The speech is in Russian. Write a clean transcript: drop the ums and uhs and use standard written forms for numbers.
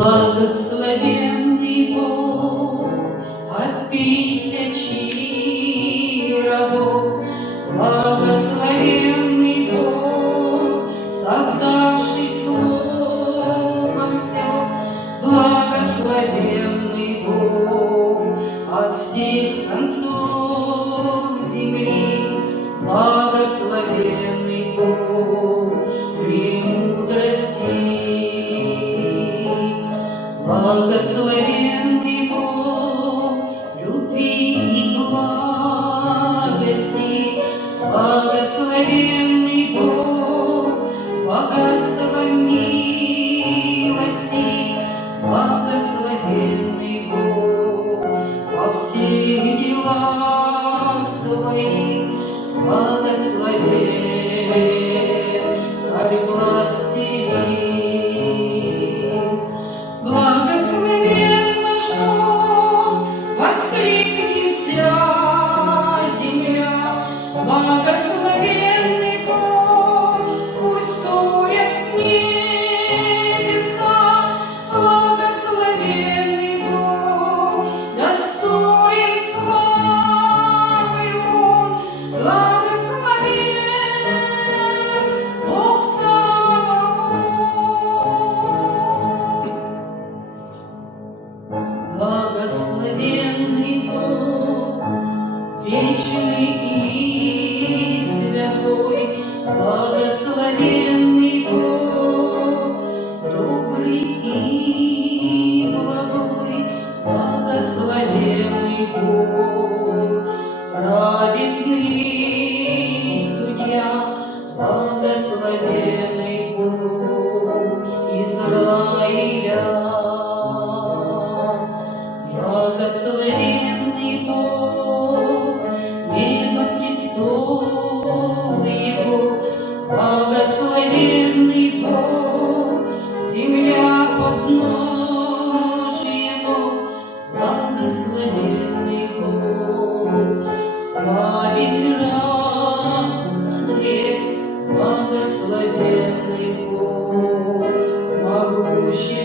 Благословенный Бог от тысячи родов, благословенный Бог, создавший словом все, благословенный Бог от всех концов земли, благословенный Бог премудрости. Благословенный Бог любви и благости, благословенный Бог богатства милости, благословенный Бог во всех делах своих, благословен Царь властелин. Благословенно, что воскликнет вся земля, благословенный Бог, пусть вторят небеса, благословенный Бог, достоин славы Он, благословен Бог Саваоф. Благословенный Бог, вечный и святой, благословенный Бог, добрый и благой, благословенный Бог, праведный судья, благословенный Бог Израиля. Благословенный Бог, небо престол Его, благословенный Бог, земля подножие Его, благословенный Бог, славит раде, благословенный Бог, могущий